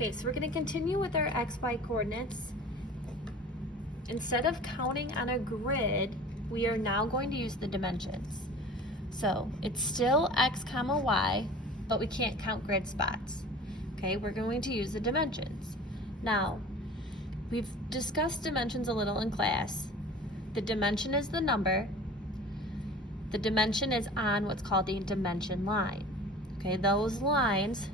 Okay, so we're going to continue with our XY coordinates. Instead of counting on a grid, we are now going to use the dimensions. So it's still X comma Y, but we can't count grid spots. Okay, we're going to use the dimensions. Now, we've discussed dimensions a little in class. The dimension is the number. The dimension is on what's called the dimension line. Okay, those lines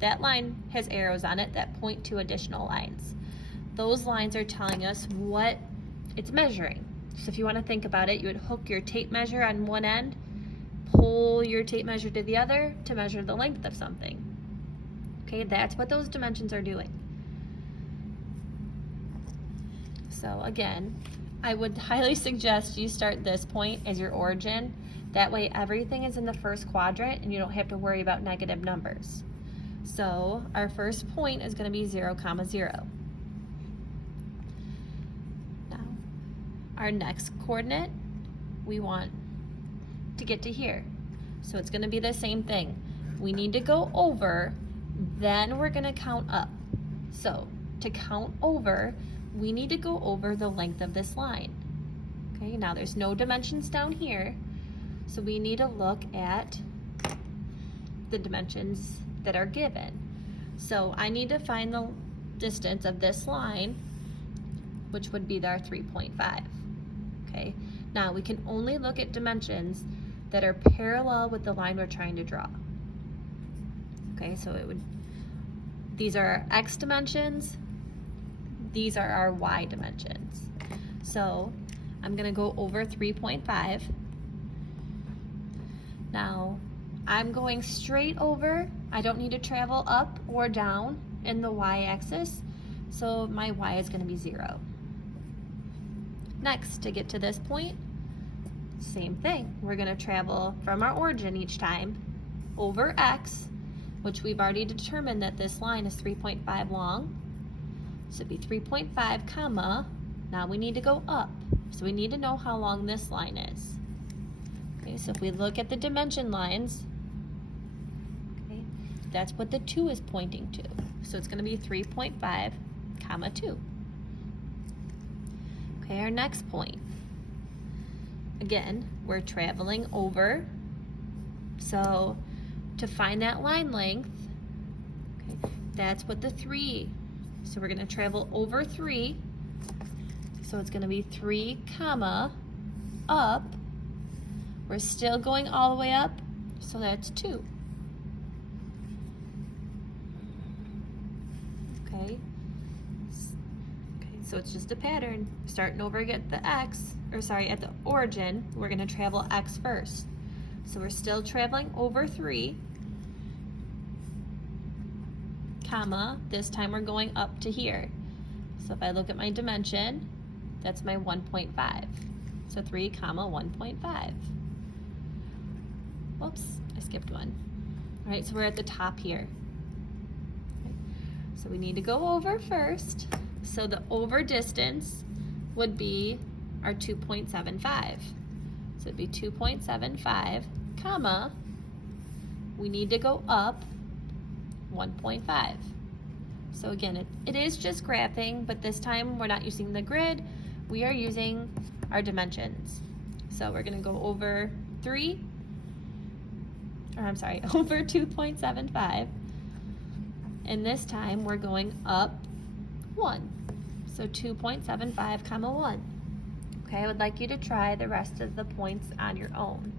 that line has arrows on it that point to additional lines. Those lines are telling us what it's measuring. So if you want to think about it, you would hook your tape measure on one end, pull your tape measure to the other to measure the length of something. Okay, that's what those dimensions are doing. So again, I would highly suggest you start this point as your origin. That way everything is in the first quadrant and you don't have to worry about negative numbers. So our first point is going to be 0, 0. Now, our next coordinate, we want to get to here. So it's going to be the same thing. We need to go over, then we're going to count up. So to count over, we need to go over the length of this line. Okay, now there's no dimensions down here, so we need to look at the dimensions that are given. So I need to find the distance of this line, which would be our 3.5. Okay, now we can only look at dimensions that are parallel with the line we're trying to draw. Okay, so these are our X dimensions, these are our Y dimensions. So I'm gonna go over 3.5. Now, I'm going straight over. I don't need to travel up or down in the y-axis, so my y is going to be 0. Next, to get to this point, same thing. We're going to travel from our origin each time over x, which we've already determined that this line is 3.5 long. So it'd be 3.5 comma, now we need to go up. So we need to know how long this line is. Okay, so if we look at the dimension lines, okay, that's what the 2 is pointing to. So it's going to be 3.5 comma 2. Okay, our next point. Again, we're traveling over. So to find that line length, okay, that's what the 3. So we're going to travel over 3. So it's going to be 3 comma up. We're still going all the way up, so that's 2. Okay, so it's just a pattern. Starting over at the X, at the origin, we're going to travel X first. So we're still traveling over 3, comma, this time we're going up to here. So if I look at my dimension, that's my 1.5. So 3 comma 1.5. Whoops, I skipped one. All right, so we're at the top here. Okay. So we need to go over first. So the over distance would be our 2.75. So it'd be 2.75, comma, we need to go up 1.5. So again, it is just graphing, but this time we're not using the grid, we are using our dimensions. So we're gonna go over over 2.75, and this time we're going up 1. So 2.75 comma 1. Okay, I would like you to try the rest of the points on your own.